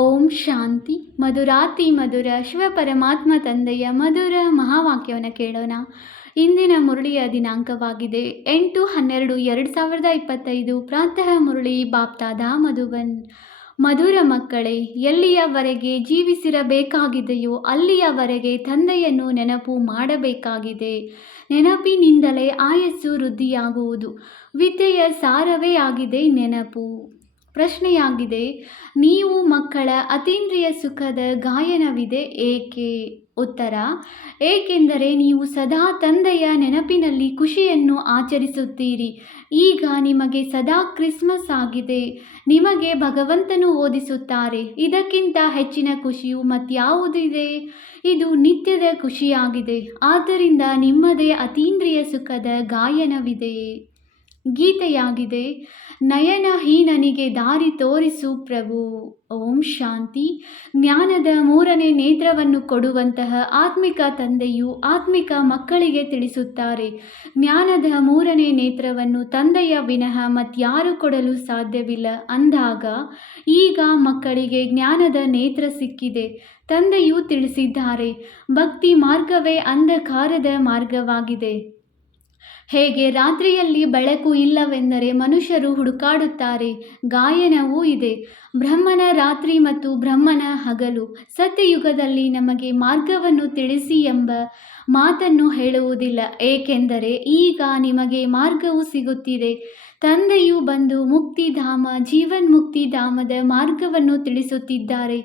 ಓಂ ಶಾಂತಿ ಮಧುರಾತಿ ಮಧುರ ಶಿವಪರಮಾತ್ಮ ತಂದೆಯ ಮಧುರ ಮಹಾವಾಕ್ಯವನ್ನು ಕೇಳೋಣ. ಇಂದಿನ ಮುರಳಿಯ ದಿನಾಂಕವಾಗಿದೆ. ಎಂಟು ಹನ್ನೆರಡು ಎರಡು ಸಾವಿರದ ಇಪ್ಪತ್ತೈದು ಪ್ರಾತಃ ಮುರಳಿ ಬಾಪ್ತಾದ ಮಧುಬನ್ ಮಧುರ ಮಕ್ಕಳೇ, ಎಲ್ಲಿಯವರೆಗೆ ಜೀವಿಸಿರಬೇಕಾಗಿದೆಯೋ ಅಲ್ಲಿಯವರೆಗೆ ತಂದೆಯನ್ನು ನೆನಪು ಮಾಡಬೇಕಾಗಿದೆ. ನೆನಪಿನಿಂದಲೇ ಆಯಸ್ಸು ವೃದ್ಧಿಯಾಗುವುದು. ವಿದ್ಯೆಯ ಸಾರವೇ ಆಗಿದೆ ನೆನಪು. ಪ್ರಶ್ನೆಯಾಗಿದೆ, ನೀವು ಮಕ್ಕಳ ಅತೀಂದ್ರಿಯ ಸುಖದ ಗಾಯನವಿದೆ ಏಕೆ? ಉತ್ತರ, ಏಕೆಂದರೆ ನೀವು ಸದಾ ತಂದೆಯ ನೆನಪಿನಲ್ಲಿ ಖುಷಿಯನ್ನು ಆಚರಿಸುತ್ತೀರಿ. ಈಗ ನಿಮಗೆ ಸದಾ ಕ್ರಿಸ್ಮಸ್ ಆಗಿದೆ. ನಿಮಗೆ ಭಗವಂತನು ಓದಿಸುತ್ತಾರೆ. ಇದಕ್ಕಿಂತ ಹೆಚ್ಚಿನ ಖುಷಿಯು ಮತ್ಯಾವುದಿದೆ ಇದು? ನಿತ್ಯದ ಖುಷಿಯಾಗಿದೆ. ಆದ್ದರಿಂದ ನಿಮ್ಮದೇ ಅತೀಂದ್ರಿಯ ಸುಖದ ಗಾಯನವಿದೆ ಗೀತೆಯಾಗಿದೆ. ನಯನಹೀನನಿಗೆ ದಾರಿ ತೋರಿಸು ಪ್ರಭು. ಓಂ ಶಾಂತಿ. ಜ್ಞಾನದ ಮೂರನೇ ನೇತ್ರವನ್ನು ಕೊಡುವಂತಹ ಆತ್ಮಿಕ ತಂದೆಯು ಆತ್ಮಿಕ ಮಕ್ಕಳಿಗೆ ತಿಳಿಸುತ್ತಾರೆ. ಜ್ಞಾನದ ಮೂರನೇ ನೇತ್ರವನ್ನು ತಂದೆಯ ವಿನಃ ಮತ್ಯಾರು ಕೊಡಲು ಸಾಧ್ಯವಿಲ್ಲ. ಅಂದಾಗ, ಈಗ ಮಕ್ಕಳಿಗೆ ಜ್ಞಾನದ ನೇತ್ರ ಸಿಕ್ಕಿದೆ. ತಂದೆಯು ತಿಳಿಸಿದ್ದಾರೆ, ಭಕ್ತಿ ಮಾರ್ಗವೇ ಅಂಧಕಾರದ ಮಾರ್ಗವಾಗಿದೆ. ಹೇಗೆ ರಾತ್ರಿಯಲ್ಲಿ ಬೆಳಕು ಇಲ್ಲವೆಂದರೆ ಮನುಷ್ಯರು ಹುಡುಕಾಡುತ್ತಾರೆ? ಗಾಯನವೂ ಇದೆ. ಬ್ರಹ್ಮನ ರಾತ್ರಿ ಮತ್ತು ಬ್ರಹ್ಮನ ಹಗಲು ಸತ್ಯಯುಗದಲ್ಲಿ ನಮಗೆ ಮಾರ್ಗವನ್ನು ತಿಳಿಸಿ ಎಂಬ ಮಾತನ್ನು ಹೇಳುವುದಿಲ್ಲ. ಏಕೆಂದರೆ ಈಗ ನಿಮಗೆ ಮಾರ್ಗವು ಸಿಗುತ್ತಿದೆ. ತಂದೆಯು ಬಂದು ಮುಕ್ತಿಧಾಮ, ಜೀವನ್ಮುಕ್ತಿಧಾಮದ ಮಾರ್ಗವನ್ನು ತಿಳಿಸುತ್ತಿದ್ದಾರೆ.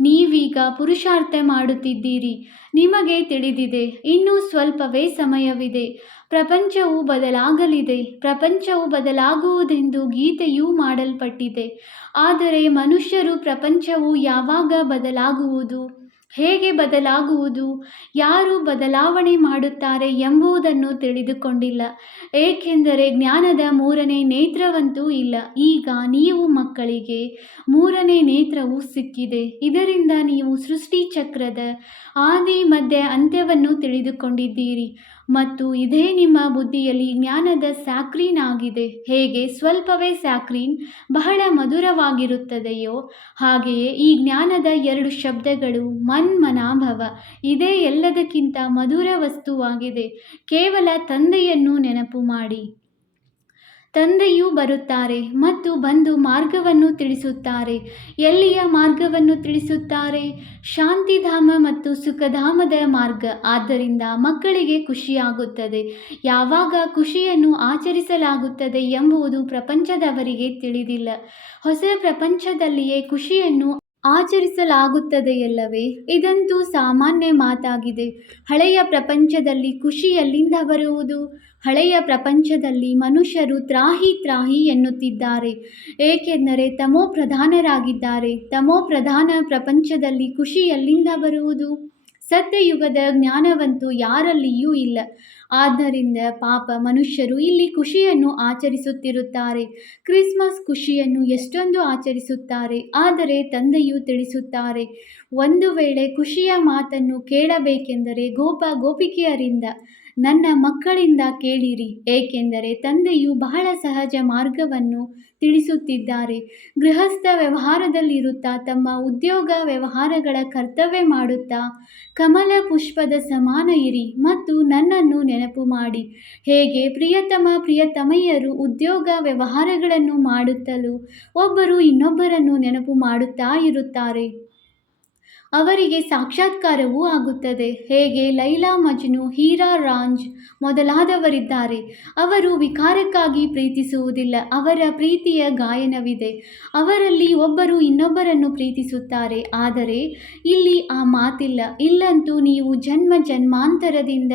ನೀವೀಗ ಪುರುಷಾರ್ಥ ಮಾಡುತ್ತಿದ್ದೀರಿ. ನಿಮಗೆ ತಿಳಿದಿದೆ. ಇನ್ನೂ ಸ್ವಲ್ಪವೇ ಸಮಯವಿದೆ. ಪ್ರಪಂಚವು ಬದಲಾಗಲಿದೆ. ಪ್ರಪಂಚವು ಬದಲಾಗುವುದೆಂದು ಗೀತೆಯು ಮಾಡಲ್ಪಟ್ಟಿದೆ. ಆದರೆ ಮನುಷ್ಯರು ಪ್ರಪಂಚವು ಯಾವಾಗ ಬದಲಾಗುವುದು, ಹೇಗೆ ಬದಲಾಗುವುದು, ಯಾರು ಬದಲಾವಣೆ ಮಾಡುತ್ತಾರೆ ಎಂಬುದನ್ನು ತಿಳಿದುಕೊಂಡಿಲ್ಲ. ಏಕೆಂದರೆ ಜ್ಞಾನದ ಮೂರನೇ ನೇತ್ರವಂತೂ ಇಲ್ಲ. ಈಗ ನೀವು ಮಕ್ಕಳಿಗೆ ಮೂರನೇ ನೇತ್ರವು ಸಿಕ್ಕಿದೆ. ಇದರಿಂದ ನೀವು ಸೃಷ್ಟಿ ಚಕ್ರದ ಆದಿ ಮಧ್ಯ ಅಂತ್ಯವನ್ನು ತಿಳಿದುಕೊಂಡಿದ್ದೀರಿ. ಮತ್ತು ಇದೇ ನಿಮ್ಮ ಬುದ್ಧಿಯಲ್ಲಿ ಜ್ಞಾನದ ಸ್ಯಾಕ್ರೀನ್ ಆಗಿದೆ. ಹೇಗೆ? ಸ್ವಲ್ಪವೇ ಸ್ಯಾಕ್ರೀನ್ ಬಹಳ ಮಧುರವಾಗಿರುತ್ತದೆಯೋ? ಹಾಗೆಯೇ ಈ ಜ್ಞಾನದ ಎರಡು ಶಬ್ದಗಳು ಮನ್ಮನಾಭವ ಇದೇ ಎಲ್ಲದಕ್ಕಿಂತ ಮಧುರ ವಸ್ತುವಾಗಿದೆ. ಕೇವಲ ತಂದೆಯನ್ನು ನೆನಪು ಮಾಡಿ. ತಂದೆಯೂ ಬರುತ್ತಾರೆ ಮತ್ತು ಬಂದು ಮಾರ್ಗವನ್ನು ತಿಳಿಸುತ್ತಾರೆ. ಎಲ್ಲಿಯ ಮಾರ್ಗವನ್ನು ತಿಳಿಸುತ್ತಾರೆ? ಶಾಂತಿಧಾಮ ಮತ್ತು ಸುಖಧಾಮದ ಮಾರ್ಗ. ಆದ್ದರಿಂದ ಮಕ್ಕಳಿಗೆ ಖುಷಿಯಾಗುತ್ತದೆ. ಯಾವಾಗ ಖುಷಿಯನ್ನು ಆಚರಿಸಲಾಗುತ್ತದೆ ಎಂಬುದು ಪ್ರಪಂಚದವರಿಗೆ ತಿಳಿದಿಲ್ಲ. ಹೊಸ ಪ್ರಪಂಚದಲ್ಲಿಯೇ ಖುಷಿಯನ್ನು ಆಚರಿಸಲಾಗುತ್ತದೆಯಲ್ಲವೇ? ಇದಂತೂ ಸಾಮಾನ್ಯ ಮಾತಾಗಿದೆ. ಹಳೆಯ ಪ್ರಪಂಚದಲ್ಲಿ ಖುಷಿಯಲ್ಲಿಂದ ಬರುವುದು? ಹಳೆಯ ಪ್ರಪಂಚದಲ್ಲಿ ಮನುಷ್ಯರು ತ್ರಾಹಿ ತ್ರಾಹಿ ಎನ್ನುತ್ತಿದ್ದಾರೆ. ಏಕೆಂದರೆ ತಮೋ ಪ್ರಧಾನರಾಗಿದ್ದಾರೆ. ತಮೋ ಪ್ರಧಾನ ಪ್ರಪಂಚದಲ್ಲಿ ಖುಷಿಯಲ್ಲಿಂದ ಬರುವುದು? ಸತ್ಯಯುಗದ ಜ್ಞಾನವಂತೂ ಯಾರಲ್ಲಿಯೂ ಇಲ್ಲ. ಆದ್ದರಿಂದ ಪಾಪ ಮನುಷ್ಯರು ಇಲ್ಲಿ ಖುಷಿಯನ್ನು ಆಚರಿಸುತ್ತಿರುತ್ತಾರೆ. ಕ್ರಿಸ್ಮಸ್ ಖುಷಿಯನ್ನು ಎಷ್ಟೊಂದು ಆಚರಿಸುತ್ತಾರೆ. ಆದರೆ ತಂದೆಯು ತಿಳಿಸುತ್ತಾರೆ, ಒಂದು ವೇಳೆ ಖುಷಿಯ ಮಾತನ್ನು ಕೇಳಬೇಕೆಂದರೆ ಗೋಪ ಗೋಪಿಕೆಯರಿಂದ ನನ್ನ ಮಕ್ಕಳಿಂದ ಕೇಳಿರಿ, ಏಕೆಂದರೆ ತಂದೆಯು ಬಹಳ ಸಹಜ ಮಾರ್ಗವನ್ನು ತಿಳಿಸುತ್ತಿದ್ದಾರೆ. ಗೃಹಸ್ಥ ವ್ಯವಹಾರದಲ್ಲಿರುತ್ತಾ ತಮ್ಮ ಉದ್ಯೋಗ ವ್ಯವಹಾರಗಳ ಕರ್ತವ್ಯ ಮಾಡುತ್ತಾ ಕಮಲ ಪುಷ್ಪದ ಸಮಾನ ಇರಿ ಮತ್ತು ನನ್ನನ್ನು ನೆನಪು ಮಾಡಿ. ಹೇಗೆ? ಪ್ರಿಯತಮ ಪ್ರಿಯತಮಯ್ಯರು ಉದ್ಯೋಗ ವ್ಯವಹಾರಗಳನ್ನು ಮಾಡುತ್ತಲೂ ಒಬ್ಬರು ಇನ್ನೊಬ್ಬರನ್ನು ನೆನಪು ಮಾಡುತ್ತಾ ಇರುತ್ತಾರೆ. ಅವರಿಗೆ ಸಾಕ್ಷಾತ್ಕಾರವೂ ಆಗುತ್ತದೆ. ಹೇಗೆ? ಲೈಲಾ ಮಜ್ನು, ಹೀರಾ ರಾಂಜ್ ಮೊದಲಾದವರಿದ್ದಾರೆ. ಅವರು ವಿಕಾರಕ್ಕಾಗಿ ಪ್ರೀತಿಸುವುದಿಲ್ಲ. ಅವರ ಪ್ರೀತಿಯ ಗಾಯನವಿದೆ. ಅವರಲ್ಲಿ ಒಬ್ಬರು ಇನ್ನೊಬ್ಬರನ್ನು ಪ್ರೀತಿಸುತ್ತಾರೆ. ಆದರೆ ಇಲ್ಲಿ ಆ ಮಾತಿಲ್ಲ. ಇಲ್ಲಂತೂ ನೀವು ಜನ್ಮ ಜನ್ಮಾಂತರದಿಂದ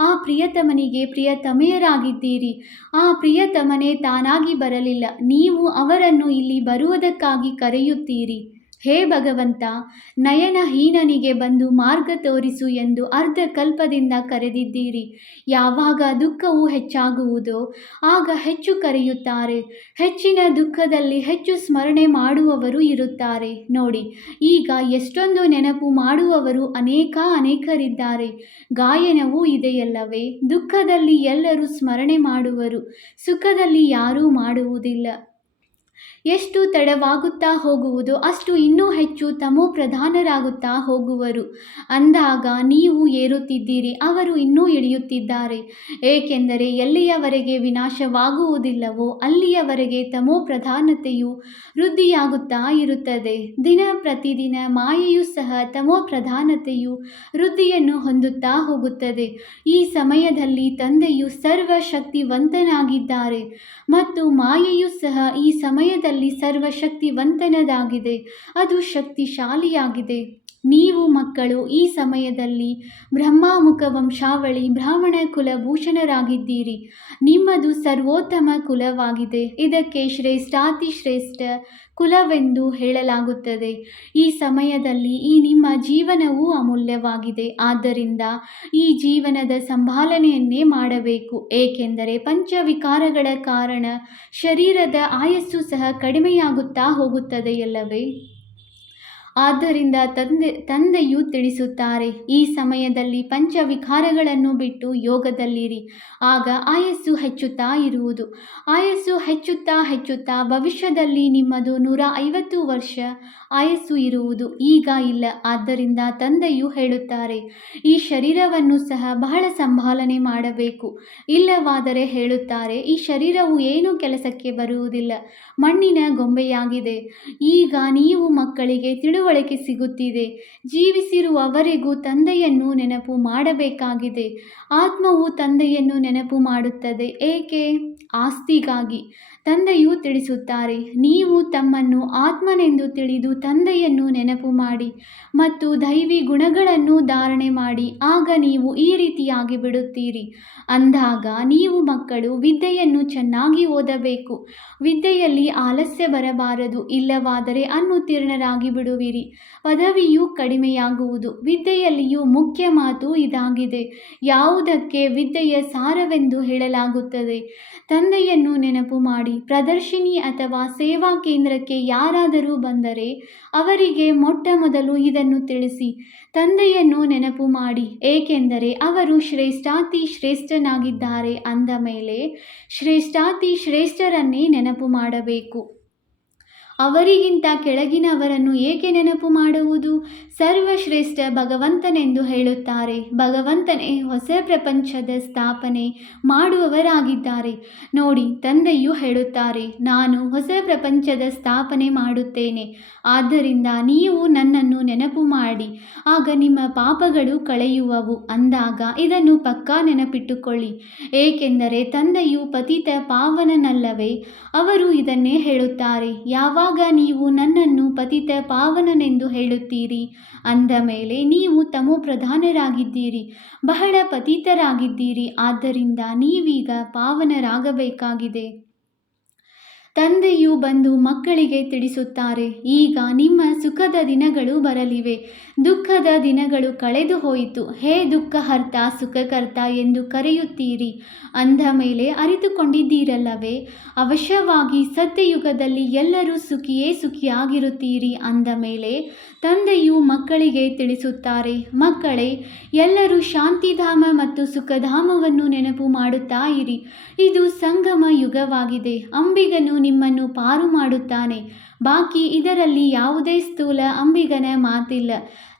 ಆ ಪ್ರಿಯತಮನಿಗೆ ಪ್ರಿಯತಮೆಯರಾಗಿದ್ದೀರಿ. ಆ ಪ್ರಿಯತಮನೆ ತಾನಾಗಿ ಬರಲಿಲ್ಲ. ನೀವು ಅವರನ್ನು ಇಲ್ಲಿ ಬರುವುದಕ್ಕಾಗಿ ಕರೆಯುತ್ತೀರಿ. ಹೇ ಭಗವಂತ ನಯನಹೀನನಿಗೆ ಬಂದು ಮಾರ್ಗ ತೋರಿಸು ಎಂದು ಅರ್ಧ ಕಲ್ಪದಿಂದ ಕರೆದಿದ್ದೀರಿ. ಯಾವಾಗ ದುಃಖವು ಹೆಚ್ಚಾಗುವುದೋ ಆಗ ಹೆಚ್ಚು ಕರೆಯುತ್ತಾರೆ. ಹೆಚ್ಚಿನ ದುಃಖದಲ್ಲಿ ಹೆಚ್ಚು ಸ್ಮರಣೆ ಮಾಡುವವರು ಇರುತ್ತಾರೆ. ನೋಡಿ, ಈಗ ಎಷ್ಟೊಂದು ನೆನಪು ಮಾಡುವವರು ಅನೇಕ ಅನೇಕರಿದ್ದಾರೆ. ಗಾಯನವೂ ಇದೆಯಲ್ಲವೇ? ದುಃಖದಲ್ಲಿ ಎಲ್ಲರೂ ಸ್ಮರಣೆ ಮಾಡುವರು. ಸುಖದಲ್ಲಿ ಯಾರೂ ಮಾಡುವುದಿಲ್ಲ. ಎಷ್ಟು ತಡವಾಗುತ್ತಾ ಹೋಗುವುದು ಅಷ್ಟು ಇನ್ನೂ ಹೆಚ್ಚು ತಮೋ ಪ್ರಧಾನರಾಗುತ್ತಾ ಹೋಗುವರು. ಅಂದಾಗ ನೀವು ಏರುತ್ತಿದ್ದೀರಿ, ಅವರು ಇನ್ನೂ ಇಳಿಯುತ್ತಿದ್ದಾರೆ. ಏಕೆಂದರೆ ಎಲ್ಲಿಯವರೆಗೆ ವಿನಾಶವಾಗುವುದಿಲ್ಲವೋ ಅಲ್ಲಿಯವರೆಗೆ ತಮೋ ಪ್ರಧಾನತೆಯು ವೃದ್ಧಿಯಾಗುತ್ತಾ ಇರುತ್ತದೆ. ದಿನ ಪ್ರತಿದಿನ ಮಾಯೆಯೂ ಸಹ ತಮೋ ಪ್ರಧಾನತೆಯು ವೃದ್ಧಿಯನ್ನು ಹೊಂದುತ್ತಾ ಹೋಗುತ್ತದೆ. ಈ ಸಮಯದಲ್ಲಿ ತಂದೆಯು ಸರ್ವಶಕ್ತಿವಂತನಾಗಿದ್ದಾರೆ ಮತ್ತು ಮಾಯೆಯು ಸಹ ಈ ಸಮಯದಲ್ಲಿ ಸರ್ವಶಕ್ತಿವಂತನದಾಗಿದೆ. ಅದು ಶಕ್ತಿಶಾಲಿಯಾಗಿದೆ. ನೀವು ಮಕ್ಕಳು ಈ ಸಮಯದಲ್ಲಿ ಬ್ರಹ್ಮಾಮುಖ ವಂಶಾವಳಿ ಬ್ರಾಹ್ಮಣ ಕುಲಭೂಷಣರಾಗಿದ್ದೀರಿ ನಿಮ್ಮದು ಸರ್ವೋತ್ತಮ ಕುಲವಾಗಿದೆ. ಇದಕ್ಕೆ ಶ್ರೇಷ್ಠಾತಿ ಶ್ರೇಷ್ಠ ಕುಲವೆಂದು ಹೇಳಲಾಗುತ್ತದೆ. ಈ ಸಮಯದಲ್ಲಿ ಈ ನಿಮ್ಮ ಜೀವನವು ಅಮೂಲ್ಯವಾಗಿದೆ. ಆದ್ದರಿಂದ ಈ ಜೀವನದ ಸಂಭಾಲನೆಯನ್ನೇ ಮಾಡಬೇಕು. ಏಕೆಂದರೆ ಪಂಚವಿಕಾರಗಳ ಕಾರಣ ಶರೀರದ ಆಯಸ್ಸು ಸಹ ಕಡಿಮೆಯಾಗುತ್ತಾ ಹೋಗುತ್ತದೆಯಲ್ಲವೇ? ಆದ್ದರಿಂದ ತಂದೆ, ತಂದೆಯು ತಿಳಿಸುತ್ತಾರೆ, ಈ ಸಮಯದಲ್ಲಿ ಪಂಚವಿಕಾರಗಳನ್ನು ಬಿಟ್ಟು ಯೋಗದಲ್ಲಿರಿ. ಆಗ ಆಯಸ್ಸು ಹೆಚ್ಚುತ್ತಾ ಇರುವುದು. ಆಯಸ್ಸು ಹೆಚ್ಚುತ್ತಾ ಹೆಚ್ಚುತ್ತಾ ಭವಿಷ್ಯದಲ್ಲಿ ನಿಮ್ಮದು ನೂರ ಐವತ್ತು ವರ್ಷ ಆಯಸ್ಸು ಇರುವುದು. ಈಗ ಇಲ್ಲ, ಆದ್ದರಿಂದ ತಂದೆಯು ಹೇಳುತ್ತಾರೆ, ಈ ಶರೀರವನ್ನು ಸಹ ಬಹಳ ಸಂಭಾಲನೆ ಮಾಡಬೇಕು. ಇಲ್ಲವಾದರೆ ಹೇಳುತ್ತಾರೆ, ಈ ಶರೀರವು ಏನು ಕೆಲಸಕ್ಕೆ ಬರುವುದಿಲ್ಲ. ಮಣ್ಣಿನ ಗೊಂಬೆಯಾಗಿದೆ. ಈಗ ನೀವು ಮಕ್ಕಳಿಗೆ ತಿಳುವಳಿಕೆ ಸಿಗುತ್ತಿದೆ. ಜೀವಿಸಿರುವವರೆಗೂ ತಂದೆಯನ್ನು ನೆನಪು ಮಾಡಬೇಕಾಗಿದೆ. ಆತ್ಮವು ತಂದೆಯನ್ನು ನೆನಪು ಮಾಡುತ್ತದೆ, ಏಕೆ? ಆಸ್ತಿಗಾಗಿ. ತಂದೆಯು ತಿಳಿಸುತ್ತಾರೆ, ನೀವು ತಮ್ಮನ್ನು ಆತ್ಮನೆಂದು ತಿಳಿದು ತಂದೆಯನ್ನು ನೆನಪು ಮಾಡಿ ಮತ್ತು ದೈವಿ ಗುಣಗಳನ್ನು ಧಾರಣೆ ಮಾಡಿ, ಆಗ ನೀವು ಈ ರೀತಿಯಾಗಿ ಬಿಡುತ್ತೀರಿ. ಅಂದಾಗ ನೀವು ಮಕ್ಕಳು, ವಿದ್ಯೆಯನ್ನು ಚೆನ್ನಾಗಿ ಓದಬೇಕು. ವಿದ್ಯೆಯಲ್ಲಿ ಆಲಸ್ಯ ಬರಬಾರದು, ಇಲ್ಲವಾದರೆ ಅನುತ್ತೀರ್ಣರಾಗಿ ಬಿಡುವಿರಿ. ಪದವಿಯು ಕಡಿಮೆಯಾಗುವುದು, ವಿದ್ಯೆಯಲ್ಲಿಯೂ ಮುಖ್ಯ ಮಾತು ಇದಾಗಿದೆ. ಯಾವುದಕ್ಕೆ ವಿದ್ಯೆಯ ಸಾರವೆಂದು ಹೇಳಲಾಗುತ್ತದೆ? ತಂದೆಯನ್ನು ನೆನಪು ಮಾಡಿ, ಪ್ರದರ್ಶಿನಿ ಅಥವಾ ಸೇವಾ ಕೇಂದ್ರಕ್ಕೆ ಯಾರಾದರೂ ಬಂದರೆ ಅವರಿಗೆ ಮೊಟ್ಟ ಮೊದಲು ಇದನ್ನು ತಿಳಿಸಿ. ತಂದೆಯನ್ನು ನೆನಪು ಮಾಡಿ, ಏಕೆಂದರೆ ಅವರು ಶ್ರೇಷ್ಠಾತಿ ಶ್ರೇಷ್ಠನಾಗಿದ್ದಾರೆ ಅಂದ ಮೇಲೆ ಶ್ರೇಷ್ಠಾತಿ ಶ್ರೇಷ್ಠರನ್ನೇ ನೆನಪು ಮಾಡಬೇಕು. ಅವರಿಗಿಂತ ಕೆಳಗಿನವರನ್ನು ಏಕೆ ನೆನಪು ಮಾಡುವುದು? ಸರ್ವಶ್ರೇಷ್ಠ ಭಗವಂತನೆಂದು ಹೇಳುತ್ತಾರೆ. ಭಗವಂತನೇ ಹೊಸ ಪ್ರಪಂಚದ ಸ್ಥಾಪನೆ ಮಾಡುವವರಾಗಿದ್ದಾರೆ. ನೋಡಿ, ತಂದೆಯು ಹೇಳುತ್ತಾರೆ, ನಾನು ಹೊಸ ಪ್ರಪಂಚದ ಸ್ಥಾಪನೆ ಮಾಡುತ್ತೇನೆ. ಆದ್ದರಿಂದ ನೀವು ನನ್ನನ್ನು ನೆನಪು ಮಾಡಿ. ಆಗ ನಿಮ್ಮ ಪಾಪಗಳು ಕಳೆಯುವವು. ಅಂದಾಗ ಇದನ್ನು ಪಕ್ಕಾ ನೆನಪಿಟ್ಟುಕೊಳ್ಳಿ. ಏಕೆಂದರೆ ತಂದೆಯು ಪತಿತ ಪಾವನನಲ್ಲವೇ? ಅವರು ಇದನ್ನೇ ಹೇಳುತ್ತಾರೆ. ಯಾವಾಗ ನೀವು ನನ್ನನ್ನು ಪತಿತ ಪಾವನನೆಂದು ಹೇಳುತ್ತೀರಿ. ಅಂದ ಮೇಲೆ ನೀವು ತಮೋ ಪ್ರಧಾನರಾಗಿದ್ದೀರಿ, ಬಹಳ ಪತಿತರಾಗಿದ್ದೀರಿ. ಆದ್ದರಿಂದ ನೀವೀಗ ಪಾವನರಾಗಬೇಕಾಗಿದೆ. ತಂದೆಯು ಬಂದು ಮಕ್ಕಳಿಗೆ ತಿಳಿಸುತ್ತಾರೆ, ಈಗ ನಿಮ್ಮ ಸುಖದ ದಿನಗಳು ಬರಲಿವೆ. ದುಃಖದ ದಿನಗಳು ಕಳೆದು ಹೋಯಿತು. ಹೇ ದುಃಖಹರ್ತ, ಸುಖಕರ್ತ ಎಂದು ಕರೆಯುತ್ತೀರಿ. ಅಂದ ಮೇಲೆ ಅರಿತುಕೊಂಡಿದ್ದೀರಲ್ಲವೇ? ಅವಶ್ಯವಾಗಿ ಸತ್ಯಯುಗದಲ್ಲಿ ಎಲ್ಲರೂ ಸುಖಿಯೇ ಸುಖಿಯಾಗಿರುತ್ತೀರಿ. ಅಂದ ಮೇಲೆ ತಂದೆಯು ಮಕ್ಕಳಿಗೆ ತಿಳಿಸುತ್ತಾರೆ, ಮಕ್ಕಳೇ, ಎಲ್ಲರೂ ಶಾಂತಿಧಾಮ ಮತ್ತು ಸುಖಧಾಮವನ್ನು ನೆನಪು ಮಾಡುತ್ತಾ ಇರಿ. ಇದು ಸಂಗಮ ಯುಗವಾಗಿದೆ. ಅಂಬಿಗನು ನಿಮ್ಮನ್ನು ಪಾರು ಮಾಡುತ್ತಾನೆ. ಬಾಕಿ ಇದರಲ್ಲಿ ಯಾವುದೇ ಸ್ಥೂಲ ಅಂಬಿಗನ ಮಾತಿಲ್ಲ.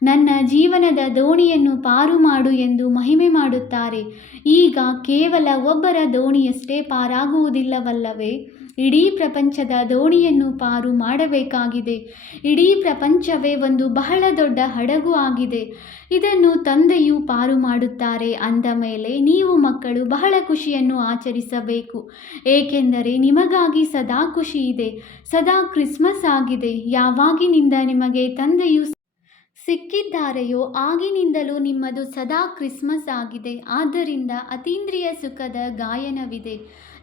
ನನ್ನ ಜೀವನದ ದೋಣಿಯನ್ನು ಪಾರು ಮಾಡು ಎಂದು ಮಹಿಮೆ ಮಾಡುತ್ತಾರೆ. ಈಗ ಕೇವಲ ಒಬ್ಬರ ದೋಣಿಯಷ್ಟೇ ಪಾರಾಗುವುದಿಲ್ಲವಲ್ಲವೇ? ಇಡೀ ಪ್ರಪಂಚದ ದೋಣಿಯನ್ನು ಪಾರು ಮಾಡಬೇಕಾಗಿದೆ. ಇಡೀ ಪ್ರಪಂಚವೇ ಒಂದು ಬಹಳ ದೊಡ್ಡ ಹಡಗು ಆಗಿದೆ. ಇದನ್ನು ತಂದೆಯು ಪಾರು ಮಾಡುತ್ತಾರೆ. ಅಂದ ಮೇಲೆ ನೀವು ಮಕ್ಕಳು ಬಹಳ ಖುಷಿಯನ್ನು ಆಚರಿಸಬೇಕು. ಏಕೆಂದರೆ ನಿಮಗಾಗಿ ಸದಾ ಖುಷಿ ಇದೆ. ಸದಾ ಕ್ರಿಸ್ಮಸ್ ಆಗಿದೆ ಯಾವಾಗಿನಿಂದ ನಿಮಗೆ ತಂದೆಯು ಸಿಕ್ಕಿದ್ದಾರೆಯೋ ಆಗಿನಿಂದಲೂ ನಿಮ್ಮದು ಸದಾ ಕ್ರಿಸ್ಮಸ್ ಆಗಿದೆ. ಆದ್ದರಿಂದ ಅತೀಂದ್ರಿಯ ಸುಖದ ಗಾಯನವಿದೆ.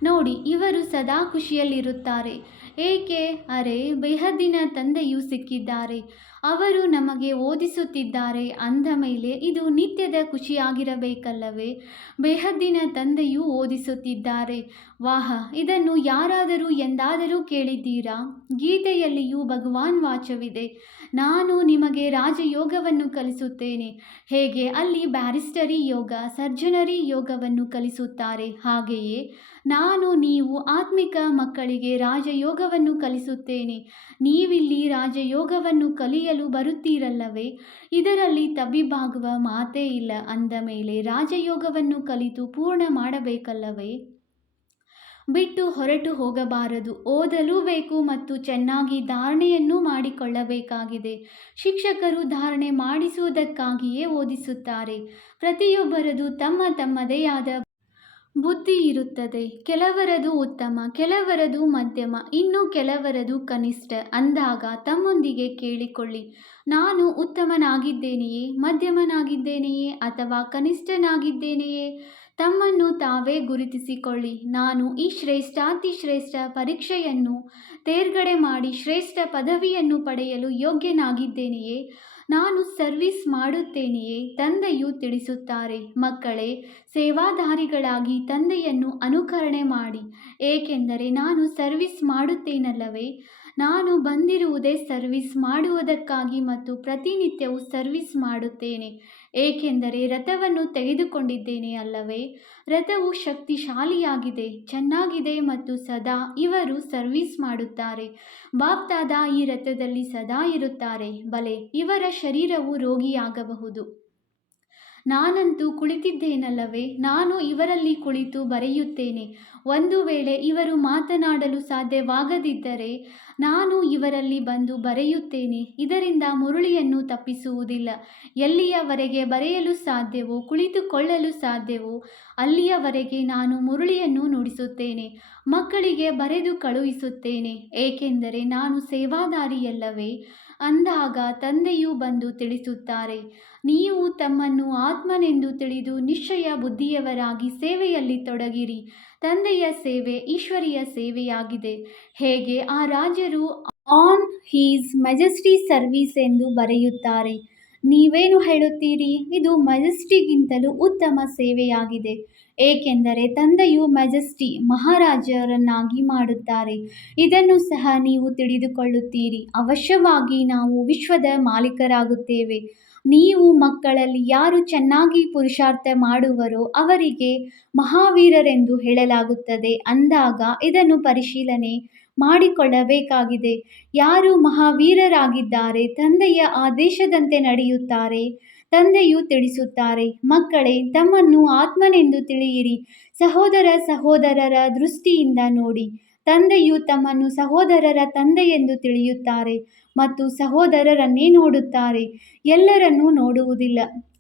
ನೋಡಿ, ಇವರು ಸದಾ ಖುಷಿಯಲ್ಲಿರುತ್ತಾರೆ. ಏಕೆ? ಅರೆ, ಬೇಹದ್ದಿನ ತಂದೆಯು ಸಿಕ್ಕಿದ್ದಾರೆ. ಅವರು ನಮಗೆ ಓದಿಸುತ್ತಿದ್ದಾರೆ. ಅಂದ ಮೇಲೆ ಇದು ನಿತ್ಯದ ಖುಷಿಯಾಗಿರಬೇಕಲ್ಲವೇ? ಬೆಹದ್ದಿನ ತಂದೆಯು ಓದಿಸುತ್ತಿದ್ದಾರೆ. ವಾಹ, ಇದನ್ನು ಯಾರಾದರೂ ಎಂದಾದರೂ ಕೇಳಿದ್ದೀರಾ? ಗೀತೆಯಲ್ಲಿಯೂ ಭಗವಾನ್ ವಾಚವಿದೆ. ನಾನು ನಿಮಗೆ ರಾಜಯೋಗವನ್ನು ಕಲಿಸುತ್ತೇನೆ. ಹೇಗೆ? ಅಲ್ಲಿ ಬ್ಯಾರಿಸ್ಟರಿ ಯೋಗ, ಸರ್ಜನರಿ ಯೋಗವನ್ನು ಕಲಿಸುತ್ತಾರೆ. ಹಾಗೆಯೇ ನಾನು ನೀವು ಆತ್ಮಿಕ ಮಕ್ಕಳಿಗೆ ರಾಜಯೋಗವನ್ನು ಕಲಿಸುತ್ತೇನೆ. ನೀವಿಲ್ಲಿ ರಾಜಯೋಗವನ್ನು ಕಲಿಯಲು ಬರುತ್ತೀರಲ್ಲವೇ? ಇದರಲ್ಲಿ ತಬ್ಬಿಬ್ಬಾಗುವ ಮಾತೇ ಇಲ್ಲ. ಅಂದ ಮೇಲೆ ರಾಜಯೋಗವನ್ನು ಕಲಿತು ಪೂರ್ಣ ಮಾಡಬೇಕಲ್ಲವೇ? ಬಿಟ್ಟು ಹೊರಟು ಹೋಗಬಾರದು. ಓದಲೂ ಬೇಕು ಮತ್ತು ಚೆನ್ನಾಗಿ ಧಾರಣೆಯನ್ನು ಮಾಡಿಕೊಳ್ಳಬೇಕಾಗಿದೆ. ಶಿಕ್ಷಕರು ಧಾರಣೆ ಮಾಡಿಸುವುದಕ್ಕಾಗಿಯೇ ಓದಿಸುತ್ತಾರೆ. ಪ್ರತಿಯೊಬ್ಬರದು ತಮ್ಮ ತಮ್ಮದೇ ಆದ ಬುದ್ಧಿ ಇರುತ್ತದೆ. ಕೆಲವರದು ಉತ್ತಮ, ಕೆಲವರದು ಮಧ್ಯಮ, ಇನ್ನು ಕೆಲವರದು ಕನಿಷ್ಠ ಅಂದಾಗ ತಮ್ಮೊಂದಿಗೆ ಕೇಳಿಕೊಳ್ಳಿ. ನಾನು ಉತ್ತಮನಾಗಿದ್ದೇನೆಯೇ, ಮಧ್ಯಮನಾಗಿದ್ದೇನೆಯೇ ಅಥವಾ ಕನಿಷ್ಠನಾಗಿದ್ದೇನೆಯೇ? ತಮ್ಮನ್ನು ತಾವೇ ಗುರುತಿಸಿಕೊಳ್ಳಿ. ನಾನು ಈ ಶ್ರೇಷ್ಠಾತಿ ಶ್ರೇಷ್ಠ ಪರೀಕ್ಷೆಯನ್ನು ತೇರ್ಗಡೆ ಮಾಡಿ ಶ್ರೇಷ್ಠ ಪದವಿಯನ್ನು ಪಡೆಯಲು ಯೋಗ್ಯನಾಗಿದ್ದೇನೆಯೇ? ನಾನು ಸರ್ವಿಸ್ ಮಾಡುತ್ತೇನೆಯೇ? ತಂದೆಯು ತಿಳಿಸುತ್ತಾರೆ. ಮಕ್ಕಳೇ, ಸೇವಾದಾರಿಗಳಾಗಿ ತಂದೆಯನ್ನು ಅನುಕರಣೆ ಮಾಡಿ. ಏಕೆಂದರೆ ನಾನು ಸರ್ವಿಸ್ ಮಾಡುತ್ತೇನಲ್ಲವೇ? ನಾನು ಬಂದಿರುವುದೇ ಸರ್ವಿಸ್ ಮಾಡುವುದಕ್ಕಾಗಿ ಮತ್ತು ಪ್ರತಿನಿತ್ಯವೂ ಸರ್ವಿಸ್ ಮಾಡುತ್ತೇನೆ. ಏಕೆಂದರೆ ರಥವನ್ನು ತೆಗೆದುಕೊಂಡಿದ್ದೇನೆ ಅಲ್ಲವೇ? ರಥವು ಶಕ್ತಿಶಾಲಿಯಾಗಿದೆ, ಚೆನ್ನಾಗಿದೆ ಮತ್ತು ಸದಾ ಇವರು ಸರ್ವಿಸ್ ಮಾಡುತ್ತಾರೆ. ಬಾಪ್ತಾದ ಈ ರಥದಲ್ಲಿ ಸದಾ ಇರುತ್ತಾರೆ. ಬಲೆ, ಇವರ ಶರೀರವು ರೋಗಿಯಾಗಬಹುದು. ನಾನಂತೂ ಕುಳಿತಿದ್ದೇನಲ್ಲವೇ? ನಾನು ಇವರಲ್ಲಿ ಕುಳಿತು ಬರೆಯುತ್ತೇನೆ. ಒಂದು ವೇಳೆ ಇವರು ಮಾತನಾಡಲು ಸಾಧ್ಯವಾಗದಿದ್ದರೆ ನಾನು ಇವರಲ್ಲಿ ಬಂದು ಬರೆಯುತ್ತೇನೆ. ಇದರಿಂದ ಮುರುಳಿಯನ್ನು ತಪ್ಪಿಸುವುದಿಲ್ಲ. ಎಲ್ಲಿಯವರೆಗೆ ಬರೆಯಲು ಸಾಧ್ಯವೋ, ಕುಳಿತುಕೊಳ್ಳಲು ಸಾಧ್ಯವೋ, ಅಲ್ಲಿಯವರೆಗೆ ನಾನು ಮುರುಳಿಯನ್ನು ನುಡಿಸುತ್ತೇನೆ. ಮಕ್ಕಳಿಗೆ ಬರೆದು ಕಳುಹಿಸುತ್ತೇನೆ. ಏಕೆಂದರೆ ನಾನು ಸೇವಾದಾರಿಯಲ್ಲವೇ? ಅಂದಾಗ ತಂದೆಯು ಬಂದು ತಿಳಿಸುತ್ತಾರೆ, ನೀವು ತಮ್ಮನ್ನು ಆತ್ಮನೆಂದು ತಿಳಿದು ನಿಶ್ಚಯ ಬುದ್ಧಿಯವರಾಗಿ ಸೇವೆಯಲ್ಲಿ ತೊಡಗಿರಿ. ತಂದೆಯ ಸೇವೆ ಈಶ್ವರಿಯ ಸೇವೆಯಾಗಿದೆ. ಹೇಗೆ ಆ ರಾಜರು ಆನ್ ಹೀಸ್ ಮೆಜೆಸ್ಟಿ ಸರ್ವಿಸ್ ಎಂದು ಬರೆಯುತ್ತಾರೆ. ನೀವೇನು ಹೇಳುತ್ತೀರಿ? ಇದು ಮೆಜೆಸ್ಟಿಗಿಂತಲೂ ಉತ್ತಮ ಸೇವೆಯಾಗಿದೆ. ಏಕೆಂದರೆ ತಂದೆಯು ಮೆಜೆಸ್ಟಿ ಮಹಾರಾಜರನ್ನಾಗಿ ಮಾಡುತ್ತಾರೆ. ಇದನ್ನು ಸಹ ನೀವು ತಿಳಿದುಕೊಳ್ಳುತ್ತೀರಿ. ಅವಶ್ಯವಾಗಿ ನಾವು ವಿಶ್ವದ ಮಾಲೀಕರಾಗುತ್ತೇವೆ. ನೀವು ಮಕ್ಕಳಲ್ಲಿ ಯಾರು ಚೆನ್ನಾಗಿ ಪುರುಷಾರ್ಥ ಮಾಡುವರೋ ಅವರಿಗೆ ಮಹಾವೀರರೆಂದು ಹೇಳಲಾಗುತ್ತದೆ. ಅಂದಾಗ ಇದನ್ನು ಪರಿಶೀಲನೆ ಮಾಡಿಕೊಳ್ಳಬೇಕಾಗಿದೆ. ಯಾರು ಮಹಾವೀರರಾಗಿದ್ದಾರೆ, ತಂದೆಯ ಆದೇಶದಂತೆ ನಡೆಯುತ್ತಾರೆ, ತಂದೆಯು ತಿಳಿಸುತ್ತಾರೆ. ಮಕ್ಕಳೇ, ತಮ್ಮನ್ನು ಆತ್ಮನೆಂದು ತಿಳಿಯಿರಿ, ಸಹೋದರ ಸಹೋದರರ ದೃಷ್ಟಿಯಿಂದ ನೋಡಿ. ತಂದೆಯು ತಮ್ಮನ್ನು ಸಹೋದರರ ತಂದೆಯೆಂದು ತಿಳಿಯುತ್ತಾರೆ ಮತ್ತು ಸಹೋದರರನ್ನೇ ನೋಡುತ್ತಾರೆ. ಎಲ್ಲರನ್ನೂ ನೋಡುವುದಿಲ್ಲ.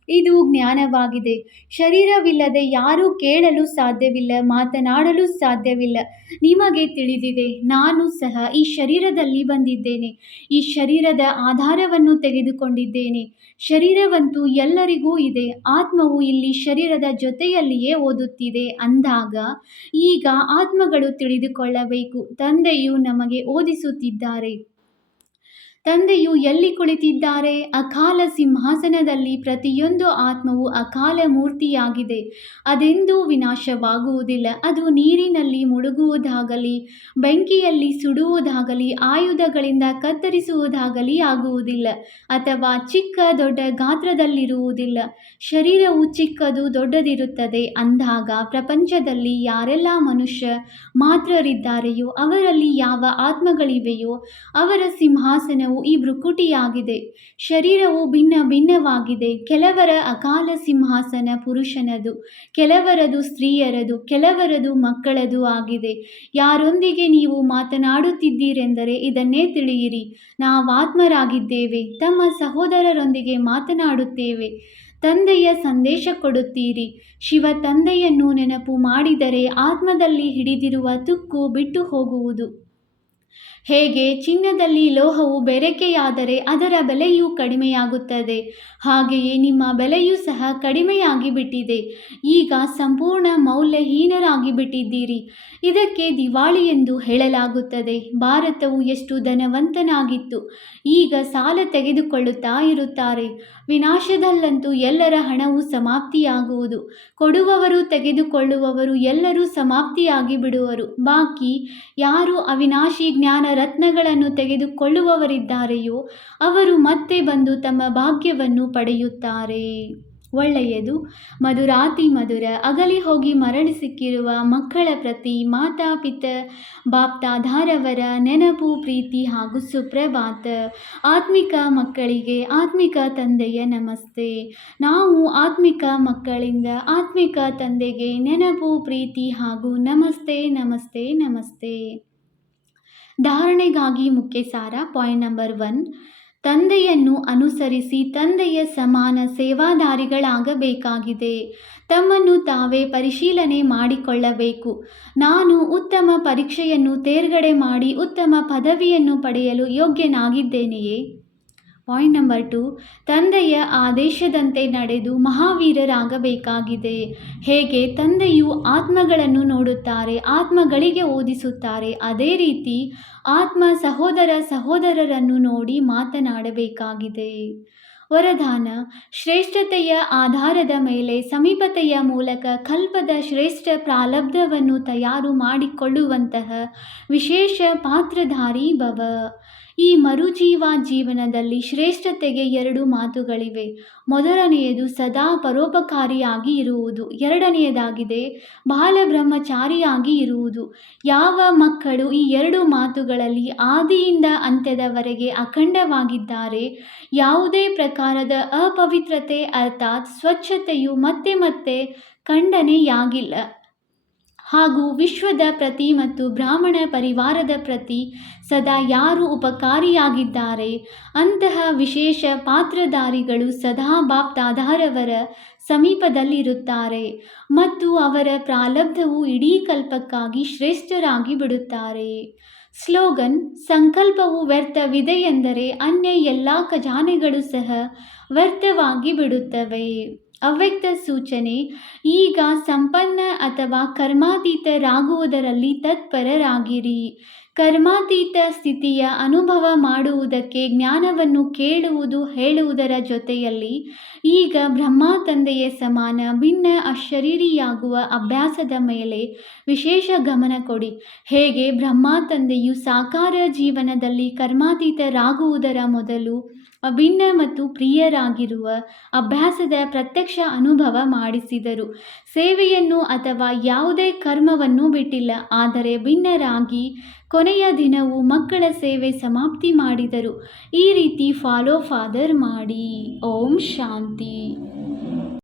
ಇದು ಜ್ಞಾನವಾಗಿದೆ. ಶರೀರವಿಲ್ಲದೆ ಯಾರೂ ಕೇಳಲು ಸಾಧ್ಯವಿಲ್ಲ, ಮಾತನಾಡಲು ಸಾಧ್ಯವಿಲ್ಲ. ನಿಮಗೆ ತಿಳಿದಿದೆ, ನಾನು ಸಹ ಈ ಶರೀರದಲ್ಲಿ ಬಂದಿದ್ದೇನೆ. ಈ ಶರೀರದ ಆಧಾರವನ್ನು ತೆಗೆದುಕೊಂಡಿದ್ದೇನೆ. ಶರೀರವಂತೂ ಎಲ್ಲರಿಗೂ ಇದೆ, ಆತ್ಮವು ಇಲ್ಲಿ ಶರೀರದ ಜೊತೆಯಲ್ಲಿಯೇ ಓದುತ್ತಿದೆ ಅಂದಾಗ, ಈಗ ಆತ್ಮಗಳು ತಿಳಿದುಕೊಳ್ಳಬೇಕು, ತಂದೆಯು ನಮಗೆ ಓದಿಸುತ್ತಿದ್ದಾರೆ. ತಂದೆಯು ಎಲ್ಲಿ ಕುಳಿತಿದ್ದಾರೆ? ಅಕಾಲ ಸಿಂಹಾಸನದಲ್ಲಿ ಪ್ರತಿಯೊಂದು ಆತ್ಮವು ಅಕಾಲ ಮೂರ್ತಿಯಾಗಿದೆ. ಅದೆಂದೂ ವಿನಾಶವಾಗುವುದಿಲ್ಲ. ಅದು ನೀರಿನಲ್ಲಿ ಮುಳುಗುವುದಾಗಲಿ, ಬೆಂಕಿಯಲ್ಲಿ ಸುಡುವುದಾಗಲಿ, ಆಯುಧಗಳಿಂದ ಕತ್ತರಿಸುವುದಾಗಲಿ ಆಗುವುದಿಲ್ಲ ಅಥವಾ ಚಿಕ್ಕ ದೊಡ್ಡ ಗಾತ್ರದಲ್ಲಿರುವುದಿಲ್ಲ. ಶರೀರವು ಚಿಕ್ಕದು ದೊಡ್ಡದಿರುತ್ತದೆ. ಅಂದಾಗ ಪ್ರಪಂಚದಲ್ಲಿ ಯಾರೆಲ್ಲ ಮನುಷ್ಯ ಮಾತ್ರರಿದ್ದಾರೆಯೋ, ಅವರಲ್ಲಿ ಯಾವ ಆತ್ಮಗಳಿವೆಯೋ, ಅವರ ಸಿಂಹಾಸನವು ಈ ಭ್ರುಕುಟಿಯಾಗಿದೆ. ಶರೀರವು ಭಿನ್ನ ಭಿನ್ನವಾಗಿದೆ. ಕೆಲವರ ಅಕಾಲ ಸಿಂಹಾಸನ ಪುರುಷನದು, ಕೆಲವರದು ಸ್ತ್ರೀಯರದು, ಕೆಲವರದು ಮಕ್ಕಳದು ಆಗಿದೆ. ಯಾರೊಂದಿಗೆ ನೀವು ಮಾತನಾಡುತ್ತಿದ್ದೀರೆಂದರೆ ಇದನ್ನೇ ತಿಳಿಯಿರಿ. ನಾವಾತ್ಮರಾಗಿದ್ದೇವೆ ತಮ್ಮ ಸಹೋದರರೊಂದಿಗೆ ಮಾತನಾಡುತ್ತೇವೆ. ತಂದೆಯ ಸಂದೇಶ ಕೊಡುತ್ತೀರಿ. ಶಿವ ತಂದೆಯನ್ನು ನೆನಪು ಮಾಡಿದರೆ ಆತ್ಮದಲ್ಲಿ ಹಿಡಿದಿರುವ ತುಕ್ಕು ಬಿಟ್ಟು ಹೋಗುವುದು. ಹೇಗೆ ಚಿನ್ನದಲ್ಲಿ ಲೋಹವು ಬೆರಕೆಯಾದರೆ ಅದರ ಬೆಲೆಯೂ ಕಡಿಮೆಯಾಗುತ್ತದೆ. ಹಾಗೆಯೇ ನಿಮ್ಮ ಬೆಲೆಯೂ ಸಹ ಕಡಿಮೆಯಾಗಿ ಬಿಟ್ಟಿದೆ ಈಗ ಸಂಪೂರ್ಣ ಮೌಲ್ಯಹೀನರಾಗಿ ಬಿಟ್ಟಿದ್ದೀರಿ ಇದಕ್ಕೆ ದಿವಾಳಿ ಎಂದು ಹೇಳಲಾಗುತ್ತದೆ. ಭಾರತವು ಎಷ್ಟು ಧನವಂತನಾಗಿತ್ತು. ಈಗ ಸಾಲ ತೆಗೆದುಕೊಳ್ಳುತ್ತಾ ಇರುತ್ತಾರೆ. ವಿನಾಶದಲ್ಲಂತೂ ಎಲ್ಲರ ಹಣವು ಸಮಾಪ್ತಿಯಾಗುವುದು. ಕೊಡುವವರು ತೆಗೆದುಕೊಳ್ಳುವವರು ಎಲ್ಲರೂ ಸಮಾಪ್ತಿಯಾಗಿ ಬಿಡುವರು ಬಾಕಿ ಯಾರು ಅವಿನಾಶಿ ಜ್ಞಾನ ರತ್ನಗಳನ್ನು ತೆಗೆದುಕೊಳ್ಳುವವರಿದ್ದಾರೆಯೋ, ಅವರು ಮತ್ತೆ ಬಂದು ತಮ್ಮ ಭಾಗ್ಯವನ್ನು ಪಡೆಯುತ್ತಾರೆ. ಒಳ್ಳೆಯದು, ಮಧುರಾತಿ ಮಧುರ, ಅಗಲಿ ಹೋಗಿ ಮರಳಿ ಸಿಕ್ಕಿರುವ ಮಕ್ಕಳ ಪ್ರತಿ ಮಾತಾಪಿತ, ಬಾಪ್ತಾಧಾರವರ ನೆನಪು, ಪ್ರೀತಿ ಹಾಗೂ ಸುಪ್ರಭಾತ. ಆತ್ಮಿಕ ಮಕ್ಕಳಿಗೆ ಆತ್ಮಿಕ ತಂದೆಯ ನಮಸ್ತೆ. ನಾವು ಆತ್ಮಿಕ ಮಕ್ಕಳಿಂದ ಆತ್ಮಿಕ ತಂದೆಗೆ ನೆನಪು, ಪ್ರೀತಿ ಹಾಗೂ ನಮಸ್ತೆ ನಮಸ್ತೆ ನಮಸ್ತೆ. ಧಾರಣೆಗಾಗಿ ಮುಖ್ಯ ಸಾರ ಪಾಯಿಂಟ್ ನಂಬರ್ ಒನ್. ತಂದೆಯನ್ನು ಅನುಸರಿಸಿ ತಂದೆಯ ಸಮಾನ ಸೇವಾದಾರಿಗಳಾಗಬೇಕಾಗಿದೆ. ತಮ್ಮನ್ನು ತಾವೇ ಪರಿಶೀಲನೆ ಮಾಡಿಕೊಳ್ಳಬೇಕು. ನಾನು ಉತ್ತಮ ಪರೀಕ್ಷೆಯನ್ನು ತೇರ್ಗಡೆ ಮಾಡಿ ಉತ್ತಮ ಪದವಿಯನ್ನು ಪಡೆಯಲು ಯೋಗ್ಯನಾಗಿದ್ದೇನೆಯೇ? ಪಾಯಿಂಟ್ ನಂಬರ್ ಟು ತಂದೆಯ ಆದೇಶದಂತೆ ನಡೆದು ಮಹಾವೀರರಾಗಬೇಕಾಗಿದೆ. ಹೇಗೆ? ತಂದೆಯು ಆತ್ಮಗಳನ್ನು ನೋಡುತ್ತಾರೆ, ಆತ್ಮಗಳಿಗೆ ಓದಿಸುತ್ತಾರೆ. ಅದೇ ರೀತಿ ಆತ್ಮ ಸಹೋದರ ಸಹೋದರರನ್ನು ನೋಡಿ ಮಾತನಾಡಬೇಕಾಗಿದೆ. ವರದಾನ, ಶ್ರೇಷ್ಠತೆಯ ಆಧಾರದ ಮೇಲೆ ಸಮೀಪತೆಯ ಮೂಲಕ ಕಲ್ಪದ ಶ್ರೇಷ್ಠ ಪ್ರಾಲಬ್ಧವನ್ನು ತಯಾರು ಮಾಡಿಕೊಳ್ಳುವಂತಹ ವಿಶೇಷ ಪಾತ್ರಧಾರಿ ಭವ. ಈ ಮರುಜೀವ ಜೀವನದಲ್ಲಿ ಶ್ರೇಷ್ಠತೆಗೆ ಎರಡು ಮಾತುಗಳಿವೆ. ಮೊದಲನೆಯದು ಸದಾ ಪರೋಪಕಾರಿಯಾಗಿ ಇರುವುದು. ಎರಡನೆಯದಾಗಿದೆ ಬಾಲ ಬ್ರಹ್ಮಚಾರಿಯಾಗಿ ಇರುವುದು. ಯಾವ ಮಕ್ಕಳು ಈ ಎರಡು ಮಾತುಗಳಲ್ಲಿ ಆದಿಯಿಂದ ಅಂತ್ಯದವರೆಗೆ ಅಖಂಡವಾಗಿದ್ದಾರೆ, ಯಾವುದೇ ಪ್ರಕಾರದ ಅಪವಿತ್ರತೆ, ಅರ್ಥಾತ್ ಸ್ವಚ್ಛತೆಯು ಮತ್ತೆ ಮತ್ತೆ ಖಂಡನೆಯಾಗಿಲ್ಲ. ಹಾಗೂ ವಿಶ್ವದ ಪ್ರತಿ ಮತ್ತು ಬ್ರಾಹ್ಮಣ ಪರಿವಾರದ ಪ್ರತಿ ಸದಾ ಯಾರು ಉಪಕಾರಿಯಾಗಿದ್ದಾರೆ? ಅಂತಹ ವಿಶೇಷ ಪಾತ್ರಧಾರಿಗಳು ಸದಾ ಬಾಪ್ತಾದಾರವರ ಸಮೀಪದಲ್ಲಿರುತ್ತಾರೆ ಮತ್ತು ಅವರ ಪ್ರಾಲಬ್ಧವು ಇಡೀ ಕಲ್ಪಕ್ಕಾಗಿ ಶ್ರೇಷ್ಠರಾಗಿ ಬಿಡುತ್ತಾರೆ. ಸ್ಲೋಗನ್, ಸಂಕಲ್ಪವು ವ್ಯರ್ಥವಿದೆಯೆಂದರೆ ಅನ್ಯ ಎಲ್ಲ ಖಜಾನೆಗಳು ಸಹ ವ್ಯರ್ಥವಾಗಿ ಬಿಡುತ್ತವೆ. ಅವ್ಯಕ್ತ ಸೂಚನೆ, ಈಗ ಸಂಪನ್ನ ಅಥವಾ ಕರ್ಮಾತೀತರಾಗುವುದರಲ್ಲಿ ತತ್ಪರರಾಗಿರಿ. ಕರ್ಮಾತೀತ ಸ್ಥಿತಿಯ ಅನುಭವ ಮಾಡುವುದಕ್ಕೆ ಜ್ಞಾನವನ್ನು ಕೇಳುವುದು ಹೇಳುವುದರ ಜೊತೆಯಲ್ಲಿ, ಈಗ ಬ್ರಹ್ಮ ತಂದೆಯ ಸಮಾನ ಭಿನ್ನ ಅಶರೀರಿಯಾಗುವ ಅಭ್ಯಾಸದ ಮೇಲೆ ವಿಶೇಷ ಗಮನ ಕೊಡಿ. ಹೇಗೆ ಬ್ರಹ್ಮ ತಂದೆಯು ಸಾಕಾರ ಜೀವನದಲ್ಲಿ ಕರ್ಮಾತೀತರಾಗುವುದರ ಮೊದಲು ಅಭಿನ್ನ ಮತ್ತು ಪ್ರಿಯರಾಗಿರುವ ಅಭ್ಯಾಸದ ಪ್ರತ್ಯಕ್ಷ ಅನುಭವ ಮಾಡಿಸಿದರು. ಸೇವೆಯನ್ನು ಅಥವಾ ಯಾವುದೇ ಕರ್ಮವನ್ನು ಬಿಟ್ಟಿಲ್ಲ. ಆದರೆ ಭಿನ್ನರಾಗಿ ಕೊನೆಯ ದಿನವೂ ಮಕ್ಕಳ ಸೇವೆ ಸಮಾಪ್ತಿ ಮಾಡಿದರು. ಈ ರೀತಿ ಫಾಲೋ ಫಾದರ್ ಮಾಡಿ. ಓಂ ಶಾಂತಿ.